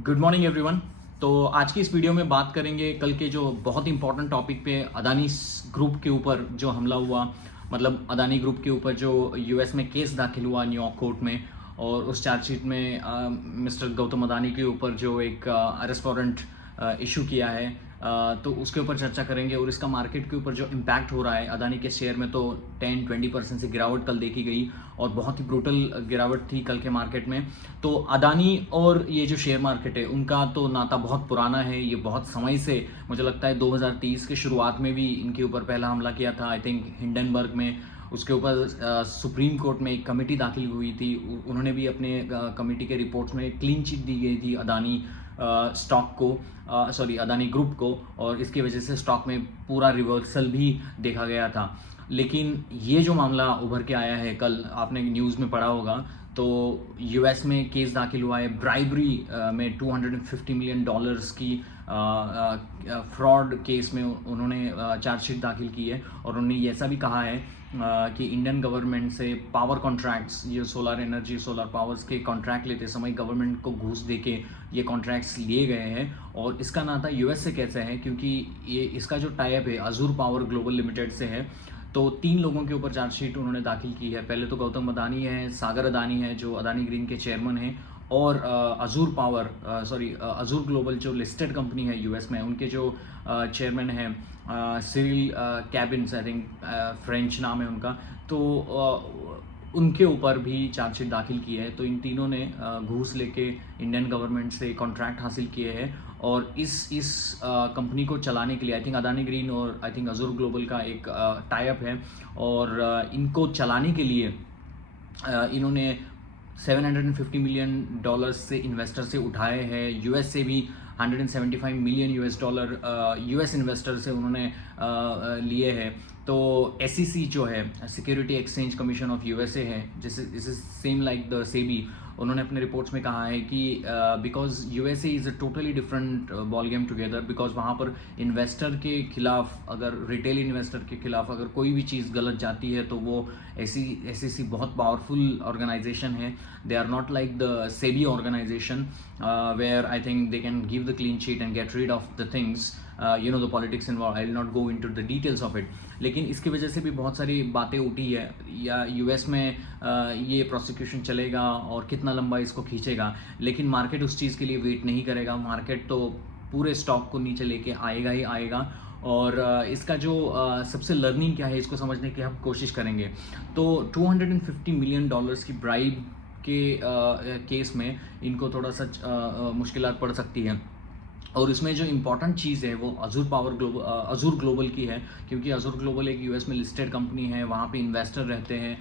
Good morning everyone. तो आज की इस वीडियो में बात करेंगे कल के जो बहुत इंपॉर्टेंट टॉपिक पे अदानी ग्रुप के ऊपर जो हमला हुआ, मतलब अदानी ग्रुप के ऊपर जो यूएस में केस दाखिल हुआ न्यूयॉर्क कोर्ट में, और उस चार्जशीट में मिस्टर गौतम अदानी के ऊपर जो एक अरेस्ट वारंट इशू किया है, तो उसके ऊपर चर्चा करेंगे। और इसका मार्केट के ऊपर जो इम्पैक्ट हो रहा है, अदानी के शेयर में तो 10-20% से गिरावट कल देखी गई और बहुत ही ब्रूटल गिरावट थी कल के मार्केट में। तो अदानी और ये जो शेयर मार्केट है उनका तो नाता बहुत पुराना है। ये बहुत समय से, मुझे लगता है 2030 के शुरुआत में भी इनके ऊपर पहला हमला किया था, आई थिंक हिंडनबर्ग में। उसके ऊपर सुप्रीम कोर्ट में एक कमेटी दाखिल हुई थी, उन्होंने भी अपने कमेटी के रिपोर्ट्स में क्लीन चिट दी गई थी अदानी स्टॉक को, अदानी ग्रुप को, और इसकी वजह से स्टॉक में पूरा रिवर्सल भी देखा गया था। लेकिन ये जो मामला उभर के आया है, कल आपने न्यूज़ में पढ़ा होगा, तो यूएस में केस दाखिल हुआ है ब्राइबरी में $250 मिलियन की फ्रॉड केस में उन्होंने चार्जशीट दाखिल की है। और उन्होंने ऐसा भी कहा है कि इंडियन गवर्नमेंट से पावर कॉन्ट्रैक्ट्स, ये सोलर एनर्जी, सोलर पावर्स के कॉन्ट्रैक्ट लेते समय गवर्नमेंट को घूस दे के ये कॉन्ट्रैक्ट्स लिए गए हैं। और इसका नाता यूएस से कैसे है, क्योंकि ये इसका जो टाइप है अजूर पावर ग्लोबल लिमिटेड से है। तो 3 लोगों के ऊपर चार्जशीट उन्होंने दाखिल की है। पहले तो गौतम अदानी है, सागर अदानी है जो अदानी ग्रीन के चेयरमैन हैं, और अजूर ग्लोबल जो लिस्टेड कंपनी है यूएस में, उनके जो चेयरमैन हैं Cyril cabins, I think French नाम है उनका। तो उनके ऊपर भी चार्जशीट दाखिल की है। तो इन तीनों ने घूस लेके इंडियन गवर्नमेंट से कॉन्ट्रैक्ट हासिल किए हैं, और इस कंपनी को चलाने के लिए आई थिंक अदानी ग्रीन और आई थिंक अजूर ग्लोबल का एक टाई अप है, और इनको चलाने के लिए इन्होंने $750 मिलियन से इन्वेस्टर से उठाए हैं। यूएस से भी $175 मिलियन यूएस इन्वेस्टर से उन्होंने लिए हैं। तो SEC जो है, security exchange commission of USA है, जिसे सेम लाइक द सेबी, उन्होंने अपने रिपोर्ट्स में कहा है कि because USA is a totally different ball game together, because वहाँ पर इन्वेस्टर के खिलाफ, अगर रिटेल इन्वेस्टर के खिलाफ अगर कोई भी चीज़ गलत जाती है तो वो SEC बहुत पावरफुल ऑर्गेनाइजेशन है। They are not like the SEBI organisation where I think they can give the clean sheet and get rid of the things, the politics involve. I will not go into the details of it. लेकिन इसकी वजह से भी बहुत सारी बातें उठी है, या यूएस में ये प्रोसिक्यूशन चलेगा और कितना लंबा इसको खींचेगा। लेकिन मार्केट उस चीज़ के लिए वेट नहीं करेगा। मार्केट तो पूरे स्टॉक को नीचे लेके आएगा ही आएगा। और इसका जो सबसे लर्निंग क्या है, इसको समझने की हम कोशिश करेंगे। तो $250 मिलियन की ब्राइब के केस में इनको थोड़ा सा मुश्किलात पड़ सकती है। और इसमें जो इम्पॉर्टेंट चीज़ है वो अजूर ग्लोबल की है, क्योंकि अजूर ग्लोबल एक यूएस में लिस्टेड कंपनी है। वहाँ पे इन्वेस्टर रहते हैं,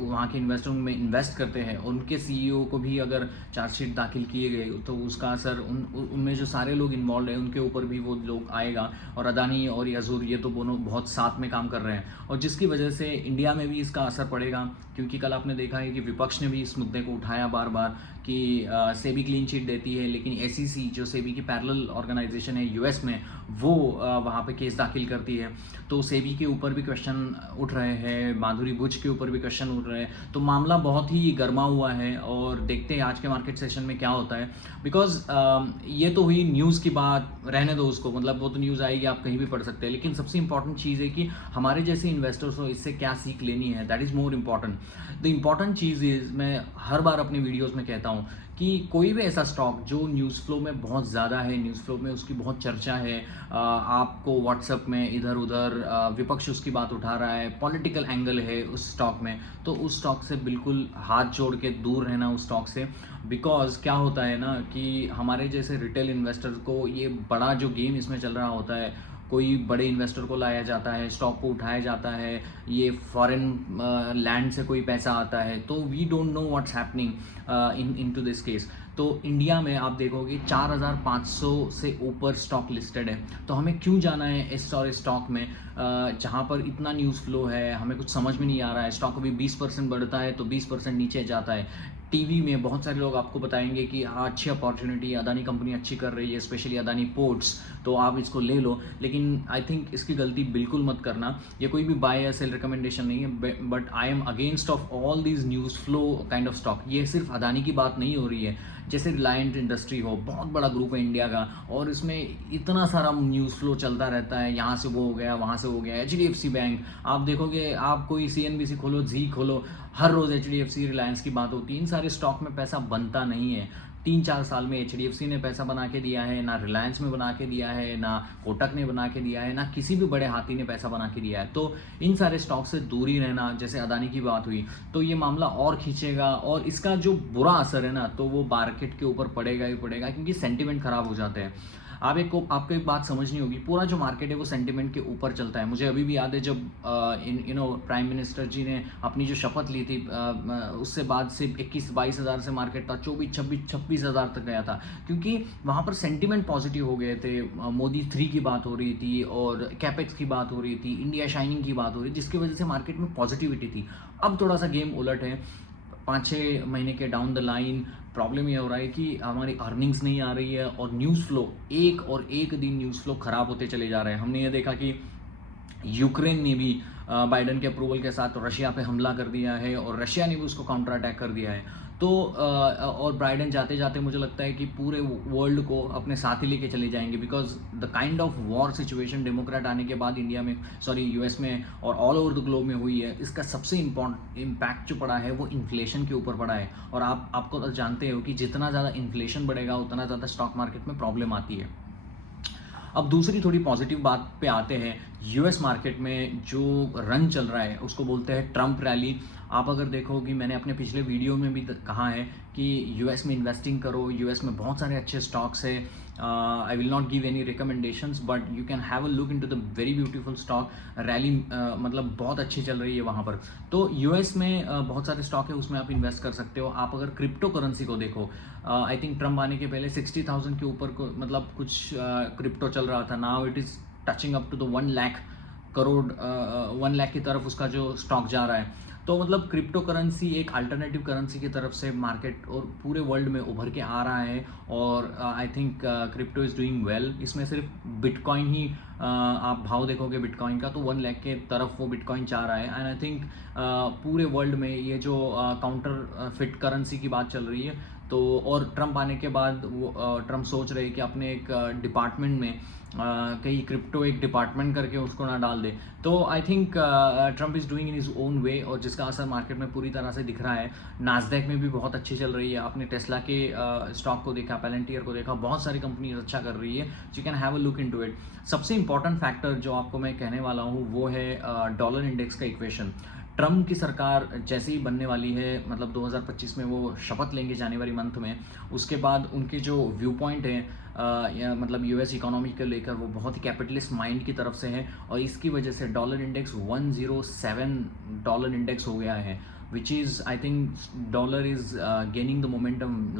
वहाँ के इन्वेस्टरों में इन्वेस्ट करते हैं। उनके CEO को भी अगर चार्जशीट दाखिल किए गए तो उसका असर उनमें जो सारे लोग इन्वॉल्व हैं उनके ऊपर भी वो लोग आएगा। और अदानी और अजूर ये तो दोनों बहुत साथ में काम कर रहे हैं, और जिसकी वजह से इंडिया में भी इसका असर पड़ेगा। क्योंकि कल आपने देखा है कि विपक्ष ने भी इस मुद्दे को उठाया बार बार कि सेबी क्लीन चिट देती है, लेकिन SEC जो सेबी की पैरेलल ऑर्गेनाइजेशन है यूएस में, वो वहाँ पे केस दाखिल करती है। तो सेबी के ऊपर भी क्वेश्चन उठ रहे हैं, माधुरी बुच के ऊपर भी क्वेश्चन उठ रहे हैं। तो मामला बहुत ही गर्मा हुआ है, और देखते हैं आज के मार्केट सेशन में क्या होता है। बिकॉज ये तो हुई न्यूज़ की बात, रहने दो उसको, मतलब वो तो न्यूज़ आएगी, आप कहीं भी पढ़ सकते हैं। लेकिन सबसे इंपॉर्टेंट चीज़ है कि हमारे जैसे इन्वेस्टर्स हो इससे क्या सीख लेनी है, that is more important. The important cheese is, मैं हर बार अपने वीडियोज़ में कहता हूँ कि कोई भी ऐसा स्टॉक जो न्यूज़ फ्लो में बहुत ज़्यादा है, न्यूज़ फ्लो में उसकी बहुत चर्चा है, आपको व्हाट्सएप में इधर उधर विपक्ष उसकी बात उठा रहा है, पॉलिटिकल एंगल है उस स्टॉक में, तो उस स्टॉक से बिल्कुल हाथ जोड़ के दूर रहना उस स्टॉक से। बिकॉज क्या होता है ना कि हमारे जैसे रिटेल इन्वेस्टर को ये बड़ा जो गेम इसमें चल रहा होता है, कोई बड़े इन्वेस्टर को लाया जाता है, स्टॉक को उठाया जाता है, ये फॉरेन लैंड से कोई पैसा आता है, तो we don't know what's happening in to this case. तो इंडिया में आप देखोगे 4500 से ऊपर स्टॉक लिस्टेड है। तो हमें क्यों जाना है इस सारे स्टॉक में जहाँ पर इतना न्यूज़ फ्लो है, हमें कुछ समझ में नहीं आ रहा है। स्टॉक अभी 20% बढ़ता है तो 20% नीचे जाता है। टीवी में बहुत सारे लोग आपको बताएंगे कि हाँ अच्छी अपॉर्चुनिटी, अदानी कंपनी अच्छी कर रही है, स्पेशली अदानी पोर्ट्स, तो आप इसको ले लो। लेकिन आई थिंक इसकी गलती बिल्कुल मत करना। ये कोई भी बाय या सेल रिकमेंडेशन नहीं है, but I am against of all these news flow kind of stock. ये सिर्फ अदानी की बात नहीं हो रही है, जैसे रिलायंस इंडस्ट्री हो, बहुत बड़ा ग्रुप है इंडिया का, और इसमें इतना सारा न्यूज़ फ्लो चलता रहता है, यहाँ से वो हो गया, वहाँ से हो गया। HDFC बैंक आप देखोगे, आप कोई CNBC खोलो, जी खोलो, हर रोज़ HDFC रिलायंस की बात होती है। इन सारे स्टॉक में पैसा बनता नहीं है। 3-4 साल में HDFC ने पैसा बना के दिया है, ना रिलायंस में बना के दिया है, ना कोटक ने बना के दिया है, ना किसी भी बड़े हाथी ने पैसा बना के दिया है। तो इन सारे स्टॉक से दूरी रहना, जैसे अदानी की बात हुई, तो ये मामला और खींचेगा, और इसका जो बुरा असर है ना, तो वो मार्केट के ऊपर पड़ेगा ही पड़ेगा, क्योंकि सेंटिमेंट खराब हो जाते हैं। आपको एक बात समझनी होगी, पूरा जो मार्केट है वो सेंटिमेंट के ऊपर चलता है। मुझे अभी भी याद है जब प्राइम मिनिस्टर जी ने अपनी जो शपथ ली थी, उससे बाद से 21-22 हज़ार से मार्केट था 24-26 हज़ार तक गया था, क्योंकि वहाँ पर सेंटिमेंट पॉजिटिव हो गए थे। मोदी 3 की बात हो रही थी, और कैपेक्स की बात हो रही थी, इंडिया शाइनिंग की बात हो रही थी, जिसकी वजह से मार्केट में पॉजिटिविटी थी। अब थोड़ा सा गेम उलट है, 5-6 महीने के डाउन द लाइन प्रॉब्लम ये हो रहा है कि हमारी अर्निंग्स नहीं आ रही है, और न्यूज़ फ्लो एक दिन न्यूज़ फ्लो ख़राब होते चले जा रहे हैं। हमने ये देखा कि यूक्रेन ने भी बाइडन के अप्रूवल के साथ रशिया पे हमला कर दिया है, और रशिया ने भी उसको काउंटर अटैक कर दिया है। तो और बाइडन जाते जाते मुझे लगता है कि पूरे वर्ल्ड को अपने साथ ही लेके चले जाएंगे, because the kind of war situation Democrat आने के बाद US में और ऑल ओवर द ग्लोब में हुई है, इसका सबसे इम्पैक्ट जो पड़ा है वो इन्फ्लेशन के ऊपर पड़ा है। और आपको तो जानते हो कि जितना ज़्यादा इन्फ्लेशन बढ़ेगा उतना ज़्यादा स्टॉक मार्केट में प्रॉब्लम आती है। अब दूसरी थोड़ी पॉजिटिव बात पे आते हैं। US मार्केट में जो रन चल रहा है उसको बोलते हैं ट्रम्प रैली। आप अगर देखो कि मैंने अपने पिछले वीडियो में भी कहा है कि US में इन्वेस्टिंग करो, US में बहुत सारे अच्छे स्टॉक्स है। आई will not give any recommendations, but you can have a look into the very beautiful stock rally, मतलब बहुत अच्छी चल रही है वहाँ पर। तो US में बहुत सारे स्टॉक है, उसमें आप इन्वेस्ट कर सकते हो। आप अगर क्रिप्टो करेंसी को देखो, आई थिंक ट्रम्प आने के पहले 60,000 के ऊपर को मतलब कुछ क्रिप्टो चल रहा था। Now it is touching up to the 1 lakh crore, 1 lakh की तरफ उसका जो स्टॉक जा रहा है। तो मतलब क्रिप्टो करेंसी एक अल्टरनेटिव करेंसी की तरफ से मार्केट और पूरे वर्ल्ड में उभर के आ रहा है, और I think crypto is doing well. इसमें सिर्फ बिटकॉइन ही आप भाव देखोगे बिटकॉइन का, तो 1 लाख के तरफ वो बिटकॉइन जा रहा है। एंड आई थिंक पूरे वर्ल्ड में ये जो काउंटर फिट करेंसी की बात चल रही है, तो और ट्रम्प आने के बाद वो ट्रम्प सोच रहे हैं कि अपने एक डिपार्टमेंट में कहीं क्रिप्टो एक डिपार्टमेंट करके उसको ना डाल दे। तो I think Trump is doing in his own way, और जिसका असर मार्केट में पूरी तरह से दिख रहा है। नास्डैक में भी बहुत अच्छी चल रही है। आपने टेस्ला के स्टॉक को देखा, पैलेंटियर को देखा, बहुत सारी कंपनीज अच्छा कर रही है। You can have a look into it. सबसे इंपॉर्टेंट फैक्टर जो आपको मैं कहने वाला हूँ वो है डॉलर इंडेक्स का इक्वेशन। ट्रम्प की सरकार जैसे ही बनने वाली है, मतलब 2025 में वो शपथ लेंगे जनवरी मंथ में, उसके बाद उनके जो व्यू पॉइंट है या मतलब US इकोनॉमी को लेकर वो बहुत ही कैपिटलिस्ट माइंड की तरफ से है, और इसकी वजह से डॉलर इंडेक्स 107 डॉलर इंडेक्स हो गया है, which is I think dollar is gaining the momentum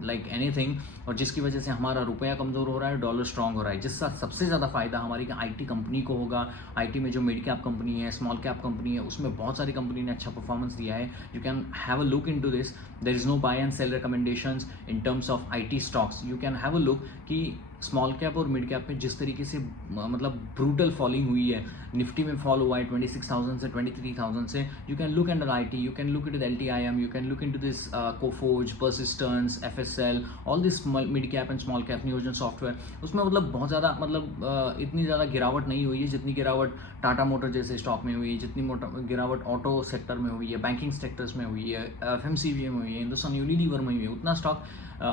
like anything, और जिसकी वजह से हमारा रुपया कमज़ोर हो रहा है, डॉलर स्ट्रॉन्ग हो रहा है, जिसका सबसे ज़्यादा फ़ायदा हमारी IT कंपनी को होगा। IT में जो मिड कैप कंपनी है, स्मॉल कैप कंपनी है, उसमें बहुत सारी कंपनी ने अच्छा परफॉर्मेंस दिया है। You can have a look into this. There is no buy and sell recommendations in terms of IT stocks. You can have a look कि स्मॉल कैप और मिड कैप में जिस तरीके से मतलब ब्रूटल फॉलिंग हुई है, निफ्टी में फॉल हुआ है 26,000 से 23,000 से। You can look under IT, you can look into the LTIM, you can look into this Coforge, persistence, FSL, all this mid cap and small cap, नियोजन सॉफ्टवेयर। उसमें मतलब बहुत ज़्यादा मतलब इतनी ज़्यादा गिरावट नहीं हुई है जितनी गिरावट टाटा मोटर जैसे स्टॉक में हुई है, जितनी गिरावट ऑटो सेक्टर में हुई है, बैंकिंग सेक्टर्स में हुई है, FMCG में हुई है, हिंदुस्तान यूनिलीवर में हुई है। उतना स्टॉक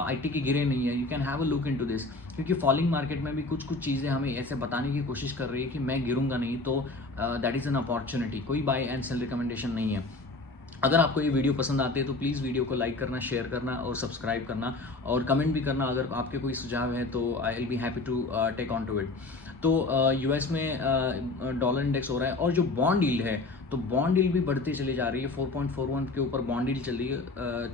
IT के गिरे नहीं है। You can have a look into this, क्योंकि फॉलिंग मार्केट में भी कुछ चीज़ें हमें ऐसे बताने की कोशिश कर रही है कि मैं गिरूंगा नहीं, तो दैट इज़ एन अपॉर्चुनिटी। कोई बाय एंड सेल रिकमेंडेशन नहीं है। अगर आपको ये वीडियो पसंद आती है तो प्लीज़ वीडियो को लाइक करना, शेयर करना और सब्सक्राइब करना, और कमेंट भी करना अगर आपके कोई सुझाव है, तो I will be happy to take on to it. तो US में डॉलर इंडेक्स हो रहा है, और जो बॉन्ड यील्ड है, तो बॉन्ड यील्ड भी बढ़ती चली जा रही है। 4.41 के ऊपर बॉन्ड यील्ड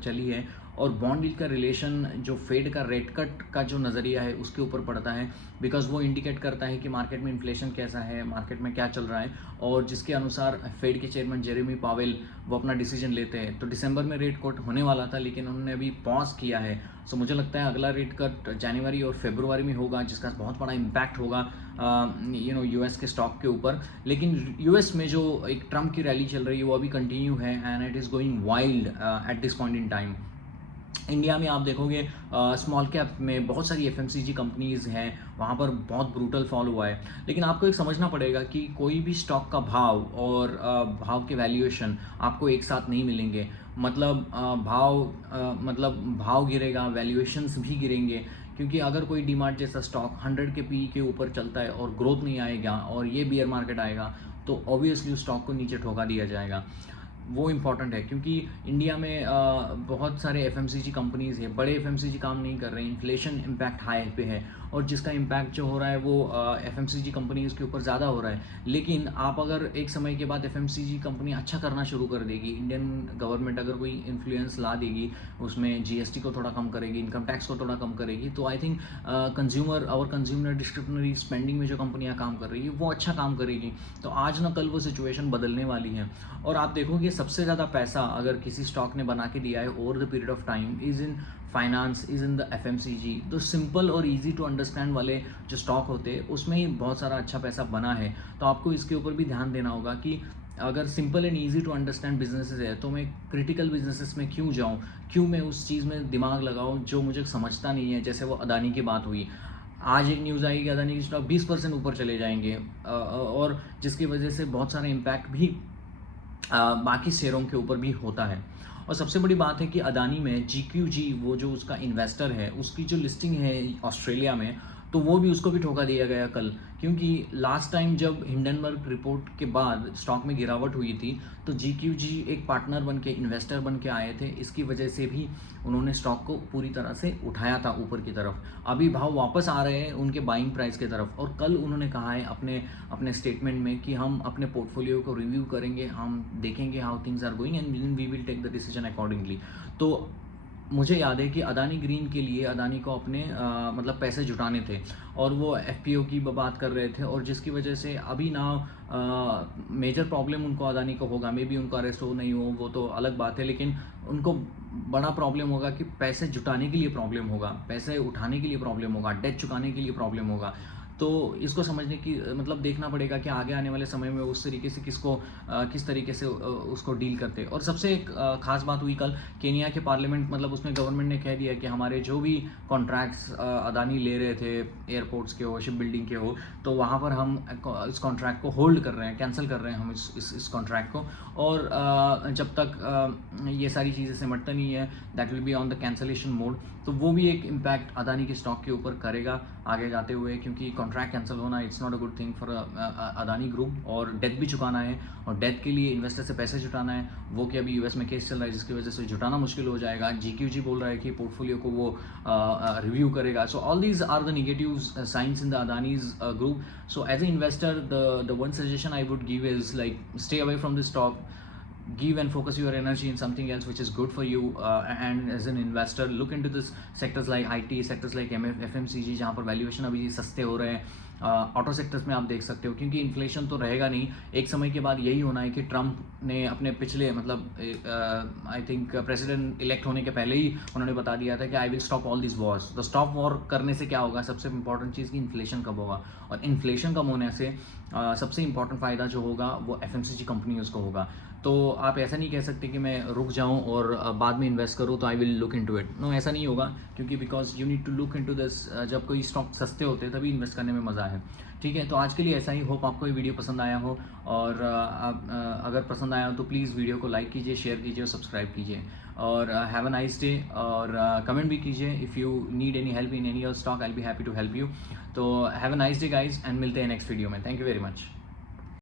चली है, और बॉन्ड यील्ड का रिलेशन जो फेड का रेट कट का जो नज़रिया है उसके ऊपर पड़ता है, बिकॉज वो इंडिकेट करता है कि मार्केट में इन्फ्लेशन कैसा है, मार्केट में क्या चल रहा है, और जिसके अनुसार फेड के चेयरमैन जेरेमी पावेल वो अपना डिसीजन लेते हैं। तो दिसंबर में रेट कट होने वाला था, लेकिन उन्होंने अभी पॉज किया है। सो मुझे लगता है अगला रेट कट जनवरी और फरवरी में होगा, जिसका बहुत बड़ा इम्पैक्ट होगा यूएस के स्टॉक के ऊपर। लेकिन यूएस में जो एक ट्रम्प की रैली चल रही है वो अभी कंटिन्यू है, and it is going wild at this point in time. India में आप देखोगे स्मॉल कैप में बहुत सारी एफएमसीजी कंपनीज़ हैं, वहाँ पर बहुत ब्रूटल फॉल हुआ है। लेकिन आपको एक समझना पड़ेगा कि कोई भी स्टॉक का भाव और भाव के वैल्यूएशन आपको एक साथ नहीं मिलेंगे। मतलब भाव गिरेगा, वैल्यूएशंस भी गिरेंगे, क्योंकि अगर कोई डीमार्ट जैसा स्टॉक 100 के पी के ऊपर चलता है और ग्रोथ नहीं आएगा और ये बियर मार्केट आएगा, तो ऑब्वियसली उस स्टॉक को नीचे ठोका दिया जाएगा। वो इम्पॉर्टेंट है, क्योंकि इंडिया में बहुत सारे एफएमसीजी कंपनीज़ हैं, बड़े एफएमसीजी काम नहीं कर रहे हैं, इन्फ्लेशन इम्पैक्ट हाई पे है, और जिसका इम्पैक्ट जो हो रहा है वो एफएमसीजी कंपनीज़ के ऊपर ज़्यादा हो रहा है। लेकिन आप अगर एक समय के बाद एफएमसीजी कंपनी अच्छा करना शुरू कर देगी, इंडियन गवर्नमेंट अगर कोई इन्फ्लुएंस ला देगी, उसमें जीएसटी को थोड़ा कम करेगी, इनकम टैक्स को थोड़ा कम करेगी, तो I think consumer discretionary spending में जो कंपनियाँ काम कर रही है वो अच्छा काम करेगी। तो आज ना कल वो सिचुएशन बदलने वाली है, और आप देखोगे सबसे ज़्यादा पैसा अगर किसी स्टॉक ने बना के दिया है over the period of time is in finance, is in the FMCG. तो सिंपल और इजी टू अंडरस्टैंड वाले जो स्टॉक होते हैं उसमें ही बहुत सारा अच्छा पैसा बना है। तो आपको इसके ऊपर भी ध्यान देना होगा कि अगर simple and easy to understand businesses है तो मैं क्रिटिकल बिजनेसेस में क्यों जाऊँ, क्यों मैं उस चीज़ में दिमाग लगाऊँ जो मुझे समझता नहीं है। जैसे वो अदानी की बात हुई, आज एक न्यूज़ आई कि अदानी के स्टॉक 20% ऊपर चले जाएंगे, और जिसकी वजह से बहुत सारा इम्पैक्ट भी बाकी शेयरों के ऊपर भी होता है। और सबसे बड़ी बात है कि अदानी में GQG वो जो उसका इन्वेस्टर है उसकी जो लिस्टिंग है ऑस्ट्रेलिया में, तो वो भी उसको भी ठोका दिया गया कल, क्योंकि लास्ट टाइम जब हिंडनबर्ग रिपोर्ट के बाद स्टॉक में गिरावट हुई थी तो GQG एक पार्टनर बन के, इन्वेस्टर बन के आए थे, इसकी वजह से भी उन्होंने स्टॉक को पूरी तरह से उठाया था ऊपर की तरफ। अभी भाव वापस आ रहे हैं उनके बाइंग प्राइस की तरफ, और कल उन्होंने कहा है अपने स्टेटमेंट में कि हम अपने पोर्टफोलियो को रिव्यू करेंगे, हम देखेंगे how things are going and we will take the decision accordingly. तो मुझे याद है कि अदानी ग्रीन के लिए अदानी को अपने मतलब पैसे जुटाने थे, और वो FPO की बात कर रहे थे, और जिसकी वजह से अभी ना मेजर प्रॉब्लम उनको अदानी को होगा। मे बी उनको अरेस्ट हो नहीं हो वो तो अलग बात है, लेकिन उनको बड़ा प्रॉब्लम होगा कि पैसे जुटाने के लिए प्रॉब्लम होगा, पैसे उठाने के लिए प्रॉब्लम होगा, डेट चुकाने के लिए प्रॉब्लम होगा। तो इसको समझने की मतलब देखना पड़ेगा कि आगे आने वाले समय में उस तरीके से किस तरीके से उसको डील करते हैं। और सबसे एक खास बात हुई कल, केनिया के पार्लियामेंट, मतलब उसमें गवर्नमेंट ने कह दिया कि हमारे जो भी कॉन्ट्रैक्ट्स अदानी ले रहे थे, एयरपोर्ट्स के हो, शिप बिल्डिंग के हो, तो वहाँ पर हम इस कॉन्ट्रैक्ट को होल्ड कर रहे हैं, कैंसिल कर रहे हैं हम इस कॉन्ट्रैक्ट को, और जब तक ये सारी चीज़ें सिमटता नहीं है, that will be on the cancellation mode. तो वो भी एक इम्पैक्ट अदानी के स्टॉक के ऊपर करेगा आगे जाते हुए, क्योंकि कॉन्ट्रैक्ट कैंसिल होना it's not a good thing for Adani group, और डेथ भी चुकाना है, और डेथ के लिए इन्वेस्टर से पैसे जुटाना है, वो कि अभी यूएस में केस चल रहा है जिसकी वजह से जुटाना मुश्किल हो जाएगा। GQG बोल रहा है कि पोर्टफोलियो को वो रिव्यू करेगा। So all these are the negative signs in the Adani's group. So as a investor the one suggestion I would give is like stay away from this stock, give and focus your energy in something else which is good for you, and as an investor look into this sectors like IT, sectors like FMCG जहाँ पर valuation अभी सस्ते हो रहे हैं। Auto sectors में आप देख सकते हो, क्योंकि इन्फ्लेशन तो रहेगा नहीं, एक समय के बाद यही होना है कि ट्रम्प ने अपने पिछले मतलब आई थिंक प्रेसिडेंट इलेक्ट होने के पहले ही उन्होंने बता दिया था कि I will stop all this Wars. तो स्टॉप वॉर करने से क्या होगा, सबसे इंपॉर्टेंट चीज़ कि इन्फ्लेशन कब होगा, और इन्फ्लेशन कम होने से सबसे इंपॉर्टेंट फ़ायदा जो होगा वो FMCG कंपनी उसको होगा। तो आप ऐसा नहीं कह सकते कि मैं रुक जाऊं और बाद में इन्वेस्ट करूं तो I will look into it. No, ऐसा नहीं होगा, क्योंकि because you need to look into this. जब कोई स्टॉक सस्ते होते हैं तभी इन्वेस्ट करने में मज़ा है। ठीक है, तो आज के लिए ऐसा ही। होप आपको ये वीडियो पसंद आया हो, और अगर पसंद आया हो तो प्लीज़ वीडियो को लाइक कीजिए, शेयर कीजिए और सब्सक्राइब कीजिए, और हैव अ नाइस डे। और कमेंट भी कीजिए, if you need any help in any your stock I will be happy to help you. तो have a nice day guys, and मिलते हैं नेक्स्ट वीडियो में। Thank you very much.